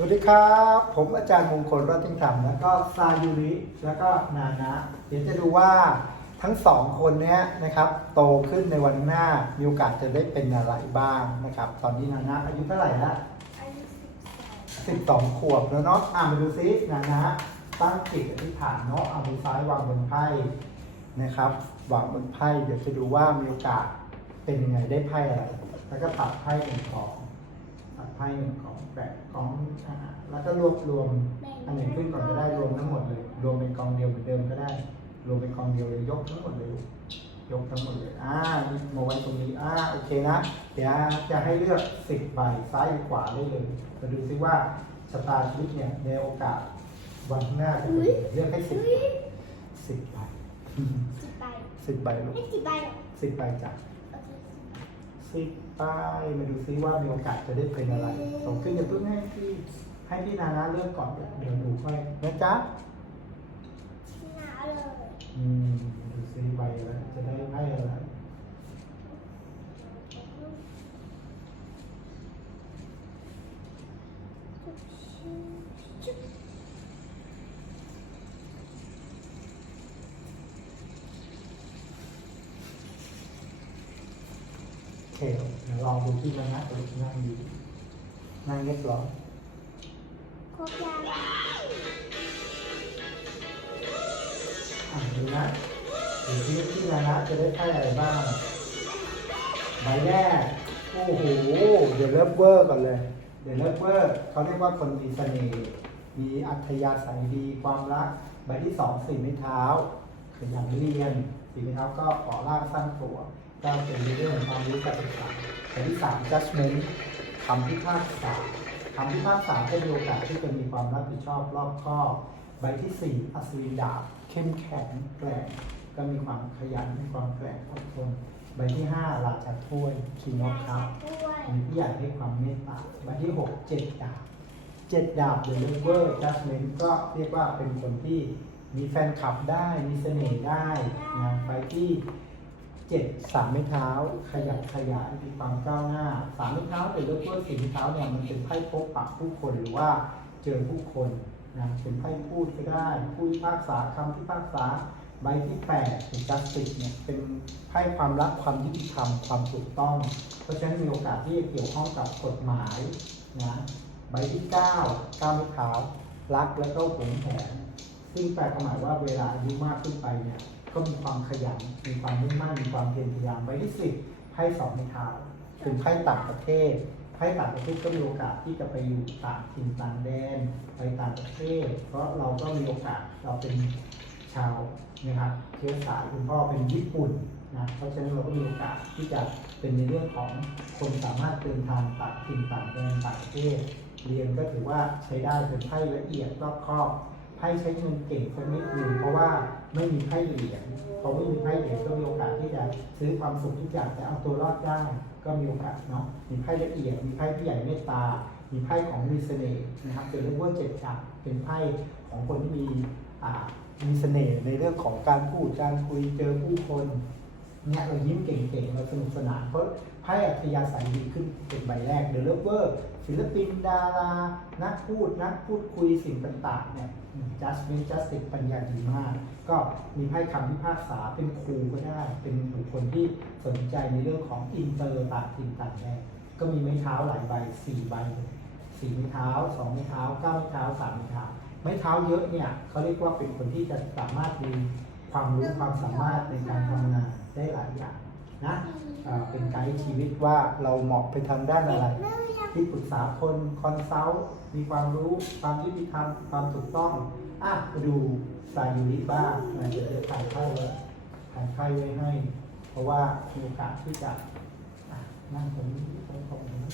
สวัสดีครับ ผมอาจารย์มงคลรัตน์ธรรมแล้วก็ซายูริแล้วก็นานะเดี๋ยวจะดูว่าทั้งสองคนนี้นะครับ โตขึ้นในวันหน้ามีโอกาสจะได้เป็นอะไรบ้างนะครับ ตอนนี้นานะอายุเท่าไหร่ละอายุสิบสองขวบแล้วเนาะอ่ามาดูซินานะตั้งจิตอธิษฐานเนาะเอามือซ้ายวางบนไพ่นะครับวางบนไพ่เดี๋ยวจะดูว่ามีโอกาสเป็นยังไงได้ไพ่อะไรแล้วก็ปัดไพ่หนึ่งของ ปัดไพ่หนึ่งของแปะของอ่าแล้วก็รวบรวมอันไหนขึ้นก่อนก็ได้รวมทั้งหมดเลย รวมเป็นกองเดียวเหมือนเดิมก็ได้ รวมเป็นกองเดียวเลยยกทั้งหมดเลย ยกทั้งหมดเลยอ่านี่มาไว้ตรงนี้อ่าโอเคนะเดี๋ยวจะให้เลือกสิบใบซ้ายหรือขวาได้เลยมาดูซิว่าชะตาชีวิตเนี่ยในโอกาสวันข้างหน้าจะเป็นยังไงเลือกให้สิบสิบใบสิบใบสิบใบลูกไม่สิบใบหรอกสิบใบจ้ะโอเคสิบ ใบมาดูซิว่ามีโอกาสจะได้เป็นอะไรสมขึ้นอย่าเพิ่งให้พี่ให้พี่นานาเลือกก่อนเดี๋ยวหนูค่อยนะจ๊ะชนะเลยอืมดูซิใบอะไรจะได้ไพ่อะไรโอ เคเดี๋ยวลองดูที่มันนะตัวนั่งดีนั่งเรียบร้อยครบยังอะดูนะดูที่ที่นานะจะได้ไพ่อะไรบ้างใบแรกโอ้โหเดี๋ยวเลิฟเวอร์ก่อนเลย เดี๋ยวเลิฟเวอร์เขาเรียกว่าคนมีเสน่ห์มีอัธยาศัยดีความรักใบที่สองสี่ไม้เท้าขยันเรียนสี่ไม้เท้าก็ขอลากสร้างตัว ก็เป็นในเรื่องของความรู้การศึกษาใบที่สาม judgment คำพิพากษาคำพิพากษาก็มีโอกาสที่จะมีความรับผิดชอบรอบคอบใบที่สี่อัศวินดาบเข้มแข็งแกร่งก็มีความขยันมีความแกร่งอดทนใบที่ห้าราชาถ้วยคิงออฟคัพด้วยมีผู้ใหญ่ให้ความเมตตาใบที่หกเจ็ดดาบเจ็ดดาบเดอะเวอร์จัสเมนก็เรียกว่าเป็นคนที่มีแฟนคลับได้มีเสน่ห์ได้นะใบที่ เจ็ดสามไม้เท้า ขยันขยายมีความก้าวหน้าสามไม้เท้าเดอะเลเวอร์สี่ไม้เท้าเนี่ยมันเป็นไพ่พบปะผู้คนหรือว่าเจอผู้คนนะเป็นไพ่พูดก็ได้ผู้พิพากษาคำพิพาษาใบที่แปดเป็นจัสติกเนี่ยเป็นไพ่ความรักความยุติธรรมความถูกต้อง เพราะฉะนั้นมีโอกาสที่จะเกี่ยวข้องกับกฎหมายนะใบที่เก้าก้าวไม่เท้ารักแล้วก็หวงแหนซึ่งแปลความหมายว่าเวลาอายุมากขึ้นไปเนี่ย ก็มีความขยัน มีความมุ่งมั่น มีความเพียรพยายามใบที่สิบไพ่สองไม้เท้าเป็นไพ่ต่างประเทศไพ่ต่างประเทศก็มีโอกาสที่จะไปอยู่ต่างถิ่นต่างแดนไปต่างประเทศ เพราะเราก็มีโอกาสเราเป็นชาวนะครับเชื้อสายคุณพ่อเป็นญี่ปุ่นนะเพราะฉะนั้นเราก็มีโอกาสที่จะเป็นในเรื่องของคนสามารถเดินทางต่างถิ่นต่างแดนต่างประเทศเรียนก็ถือว่าใช้ได้เป็นไพ่ละเอียดรอบคอบ ไพ่ใช้เงินเก่งสักนิดหนึ่งเพราะว่าไม่มีไพ่เหรียญพอไม่มีไพ่เหรียญก็มีโอกาสที่จะซื้อความสุขทุกอย่างแต่เอาตัวรอดได้ก็มีโอกาสเนาะมีไพ่ละเอียดมีไพ่ผู้ใหญ่เมตตา มีไพ่ของมีเสน่ห์นะครับเรียกว่าเจ็ดจักเป็นไพ่ของคนที่มีอ่ามีเสน่ห์ในเรื่องของการพูดการคุยเจอผู้คนเนี่ยเรายิ้มเก่งๆเราสนุกสนานเพราะไพ่อัธยาศัยดีขึ้นเป็นใบแรกเดอะเลเวอร์ ศิลปินดารา นักพูด นักพูดคุยสิ่งต่างๆเนี่ยจัสมินจัสติกปัญญาดีมาก ก็มีไพ่คำพิพากษาเป็นครูก็ได้ เป็นบุคคลที่สนใจในเรื่องของอินเตอร์ต่างถิ่นต่างแดนก็มีไม้เท้าหลายใบสี่ใบสี่ไม้เท้าสองไม้เท้าเก้าไม้เท้าสามไม้เท้าไม้เท้าเยอะเนี่ยเขาเรียกว่าเป็นคนที่จะสามารถมีความรู้ความสามารถในการทำงานได้หลายอย่างนะ เป็นไกด์ชีวิตว่าเราเหมาะไปทางด้านอะไร ที่ปรึกษาคนคอนซัลท์มีความรู้ความยุติธรรมความถูกต้องอะดูสายยูริบ้างนะเดี๋ยวจะถ่ายไพ่ไว้ถ่ายไพ่ไว้ให้ เพราะว่ามีโอกาสที่จะนั่งตรงนี้ตรงตรงนี้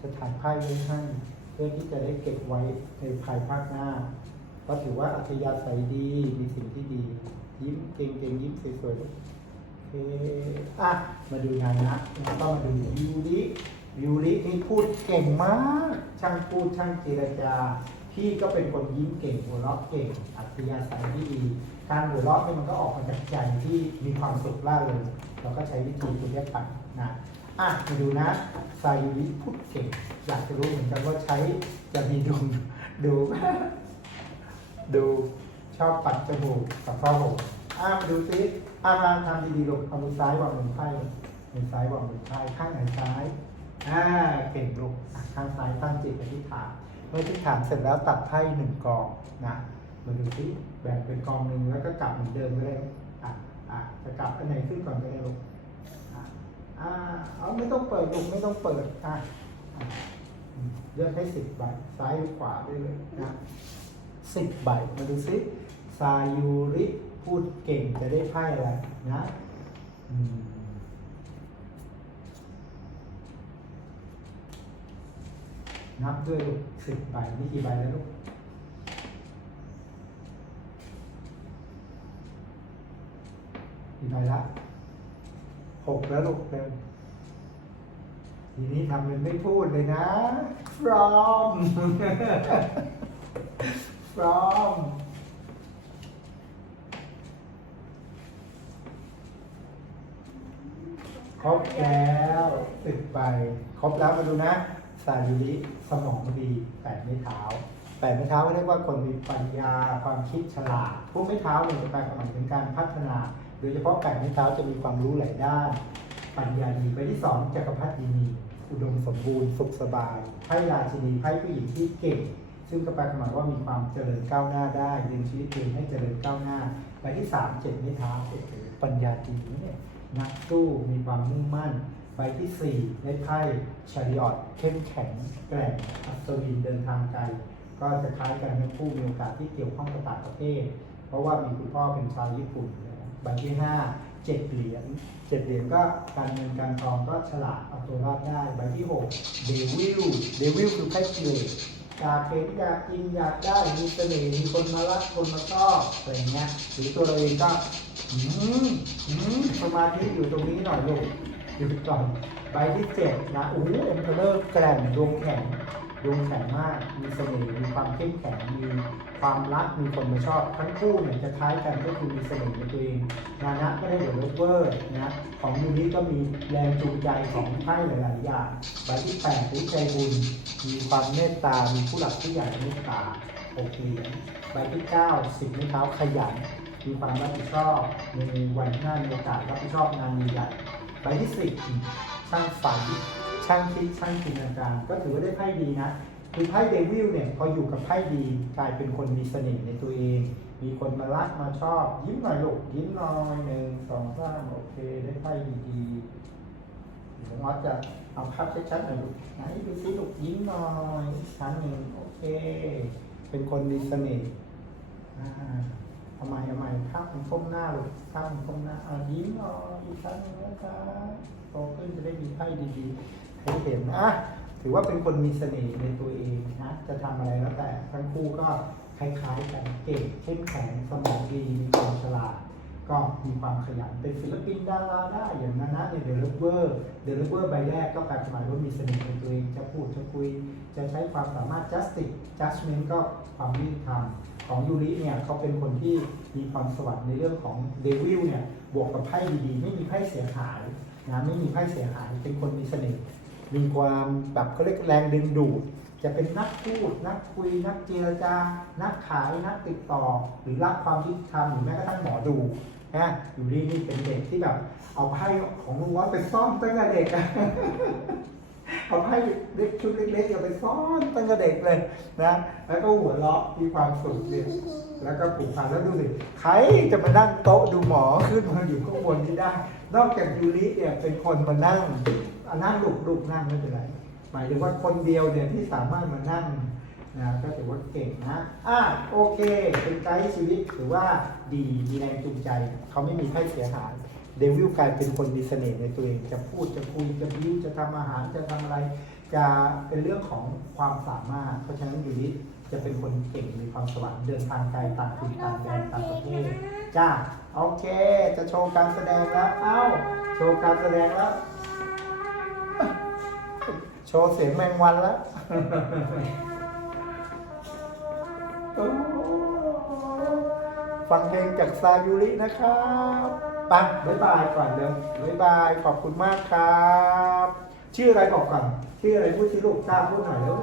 จะถ่ายไพ่ไว้ให้เพื่อที่จะได้เก็บไว้ในภายภาคหน้าเพราะถือว่าอัธยาศัยดีมีสิ่งที่ดี ยิ้มเก่งๆยิ้มสวยๆ อเคอะ มาดูงานนะแล้วก็มาดูยูริยูรินี่พูดเก่งมาก ช่างพูดช่างเจรจา พี่ก็เป็นคนยิ้มเก่งหัวเราะเก่ง อัธยาศัยที่ดี การหัวเราะนี่มันก็ออกมาจากใจที่มีความสุขล่าเริงเราก็ใช้วิธีตัวนี้ไปนะอะมาดูนะซายูริพูดเก่ง อยากจะรู้เหมือนกันว่าใช้จะมีดูดู ดูชอบปัดจมูกกับข้อหูอะมาดูซิ อามาทำดีๆลูกเอามือซ้ายวางบนไพ่มือซ้ายวางบนไพ่ข้างไหนซ้ายอ่าเก่งลูกข้างซ้ายตั้งจิตอธิษฐานเมื่ออธิษฐานเสร็จแล้วตัดไพ่หนึ่งกองนะมาดูซิแบ่งเป็นกองหนึ่งแล้วก็กลับเหมือนเดิมก็ได้ลูกอะอะจะกลับอันไหนขึ้นก่อนก็ได้ลูกอะอ่าเอาไม่ต้องเปิดลูกไม่ต้องเปิดอะเลือกให้สิบใบซ้ายขวาได้เลยนะสิบใบมาดูซิ ซายูริ พูดเก่งจะได้ไพ่อะไรนะนับด้วยลูกสิบใบนี่กี่ใบแล้วลูกกี่ใบละหกแล้วลูกเต็มทีนี้ทำเป็นไม่พูดเลยนะ from from ค รบแล้วสิบใบครบแล้วมาดูนะสายุริสมองดีแปดไม้เท้าแปดไม้เท้าเรียกว่าคนมีปัญญาความคิดฉลาดผู้ไม้เท้าเนี่ยจะแปลหมายถึงการพัฒนา โดยเฉพาะแปดไม้เท้าจะมีความรู้หลายด้าน ปัญญาดีใบที่สองจักรพรรดินีอุดมสมบูรณ์สุขสบายไพ่ราชินีไพ่ผู้หญิงที่เก่ง ซึ่งก็แปลหมายว่ามีความเจริญก้าวหน้าได้เรียนชีวิตตัวเองให้เจริญก้าวหน้าใบที่สามเจ็ดไม้เท้าโอ้โหปัญญาดีเนี่ย นักสู้มีความมุ่งมั่น ใบที่ 4 ได้ไพ่ชาริออตเข้มแข็งแกร่งอัศวินเดินทางไกล ก็จะคล้ายกันทั้งคู่มีโอกาสที่เกี่ยวข้องกับต่างประเทศ เพราะว่ามีคุณพ่อเป็นชาวญี่ปุ่นนะใบที่5เจ็ดเหรียญเจ็ดเหรียญก็การเงินการทองก็ฉลาดเอาตัวรอดได้ใบที่6เดวิลเดวิลคือไพ่เกลดอยากเห็นอยากกินอยากได้มีเสน่ห์มีคนมารักคนมาชอบอะไรอย่างเงี้ยหรือตัวเราเองก็ สมาธิอยู่ตรงนี้หน่อยลูกหยุดก่อนใบที่เจ็ดนะโอ้เอ็มเพลเลอร์แกร่งดวงแข็งดวงแข็งมาก มีเสน่ห์มีความเข้มแข็งมีความรักมีคนมาชอบ ทั้งคู่เนี่ยจะคล้ายกันก็คือมีเสน่ห์ในตัวเองนานะก็ได้เดอะเลเวอร์นะของยูนี้ก็มีแรงจูงใจของไพ่หลายๆอย่างใบที่แปดที่ใจบุญ มีความเมตตา มีผู้หลักผู้ใหญ่เมตตาหกเหรียญใบที่เก้าสิบนิ้วเท้าขยัน มีความรับผิดชอบมีวันหน้ามีโอกาสรับผิดชอบงานใหญ่ๆใบที่สิบช่างฝันช่างคิดช่างจินตนาการก็ถือว่าได้ไพ่ดีนะคือไพ่เดวิลเนี่ยพออยู่กับไพ่ดีกลายเป็นคนมีเสน่ห์ในตัวเอง มีคนมารักมาชอบ ยิ้มหน่อยลูกยิ้มหน่อยหนึ่งสองสามโอเค ได้ไพ่ดีๆเดี๋ยวมอสจะเอาภาพชัดๆหน่อยลูกไหนดูซิลูกยิ้มหน่อยอีกครั้งหนึ่งโอเค เป็นคนมีเสน่ห์ ทำไมทำไมข้างมันก้มหน้าลูกข้างมันก้มหน้าอ่ายิ้มหน่อยอีกครั้งหนึงนะครับโตขึ้นจะได้มีไพ่ดีๆให้เห็นนะถือว่าเป็นคนมีเสน่ห์ในตัวเองนะ จะทำอะไรแล้วแต่ทั้งคู่ก็คล้ายๆกันเก่งเข้มแข็งสมองดีมีความฉลาด ก็มีความขยันเป็นศิลปินดาราได้อย่างนั้นนะในเดลิเวอร์เดลิเวอร์ใบแรกก็แปลหมายว่ามีเสน่ห์ในตัวเองจะพูดจะคุย จะใช้ความสามารถ justice judgment ก็ความยุติธรรมของยูริเนี่ยเขาเป็นคนที่มีความสวัสดิ์ในเรื่องของเดวิลเนี่ยบวกกับไพ่ดีๆ ไม่มีไพ่เสียหายนะไม่มีไพ่เสียหายเป็นคนมีเสน่ห์มีความแบบเขาเรียกแรงดึงดูด จะเป็นนักพูด นักคุย นักเจรจา นักขาย นักติดต่อ หรือรักความยุติธรรมหรือแม้กระทั่งหมอดูนะอยู่ดีนี่เป็นเด็กที่แบบ เอาไพ่ของลุงวัดไปซ่อนตั้งแต่เด็กเอาไพ่เล็กชุดเล็กๆเอาไปซ่อนตั้งแต่เด็กเลยนะแล้วก็หัวเราะมีความสุขเนี่ยแล้วก็ผูกพันแล้วดูสิใครจะมานั่งโต๊ะดูหมอขึ้นมาอยู่ข้างบนที่ได้ นอกจากยูริเนี่ยเป็นคนมานั่งอนั่งลุกๆนั่งไม่เป็นไร มายถึงว่าคนเดียวเนี่ยที่สามารถมานั่งนะก็ถือว่าเก่งนะอะโอเค เป็นไกด์ชีวิตถือว่าดีมีแรงจูงใจ เขาไม่มีไพ่เสียหายเดวิลกลายเป็นคนมีเสน่ห์ในตัวเอง จะพูดจะคุยจะบิ้วจะทำอาหารจะทำอะไร จะเป็นเรื่องของความสามารถ เพราะฉะนั้นยูริจะเป็นคนเก่งมีความสวรรค์เดินทางไกลต่างถิ่นต่างแดนต่างประเทศจ้าโอเค จะโชว์การแสดงแล้ว เอ้า โชว์การแสดงแล้ว โชว์เสียงแมงวันแล้วโอ้ฟังเพลงจากซายูรินะครับปังบ๊ายบายก่อนเร็วบ๊ายบาย ขอบคุณมากครับ ชื่ออะไรบอกก่อน ชื่ออะไรพูดสิลูกตามพูดหน่อยเร็ว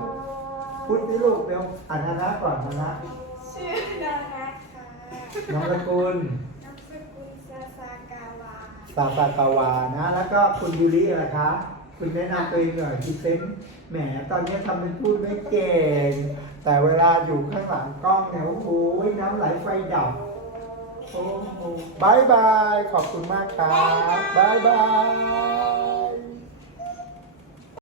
พูดสิลูกเร็วอ่านนานะก่อนนานะชื่อนานาค่ะน้องตะกุลนามสกุลซาซากาวาซาซากาวานะ แล้วก็คุณยูริอะไรคะ คุณแนะนำตัวเองหน่อยคุณเซนแหมตอนนี้ทำเป็นพูดไม่เก่ง แต่เวลาอยู่ข้างหลังกล้องเนี่ยโอ้โหน้ำไหลไฟดับโอ้โหบายบาย ขอบคุณมากครับบายบาย